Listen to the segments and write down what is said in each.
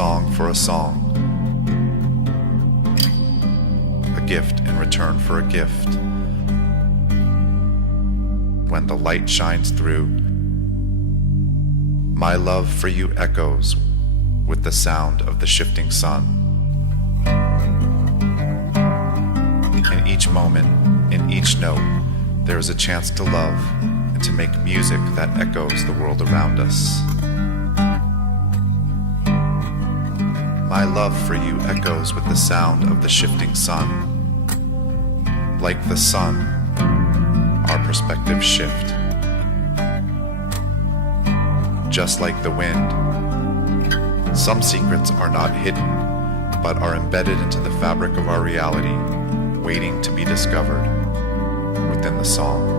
song for a song, a gift in return for a gift. When the light shines through, my love for you echoes with the sound of the shifting sun. In each moment, in each note, there is a chance to love and to make music that echoes the world around us. My love for you echoes with the sound of the shifting sun. Like the sun, our perspectives shift. Just like the wind, some secrets are not hidden, but are embedded into the fabric of our reality, waiting to be discovered within the song.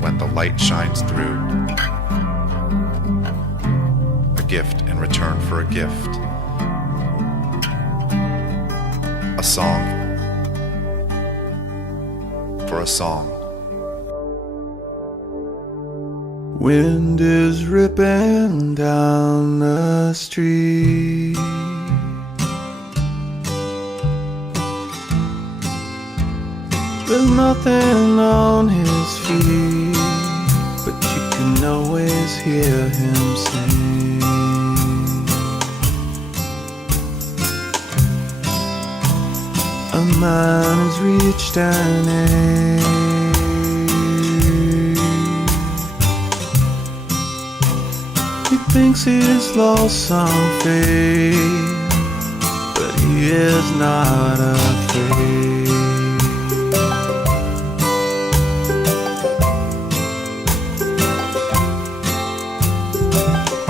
When the light shines through, a gift in return for a gift, a song for a song. Wind is ripping down the street, there's nothing on his feet, but you can always hear him sing. A man has reached an age, he thinks he's lost some faith, but he is not afraid.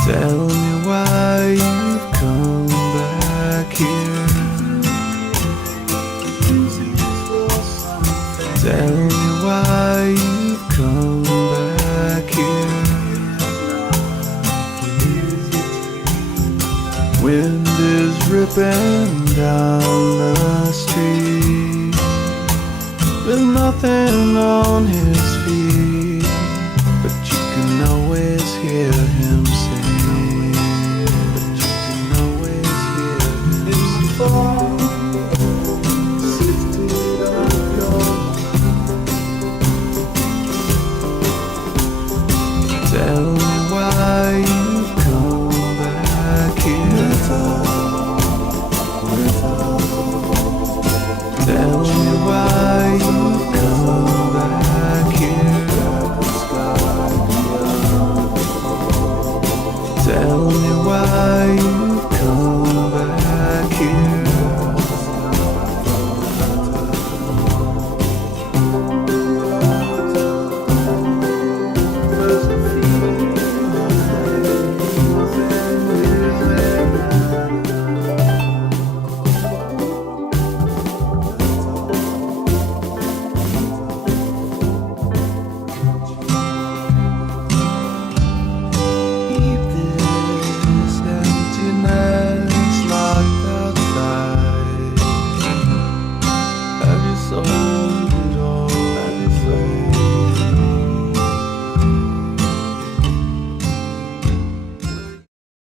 Tell me why you've come back here. Tell me why you've come back here. Wind is ripping down the street, there's nothing on his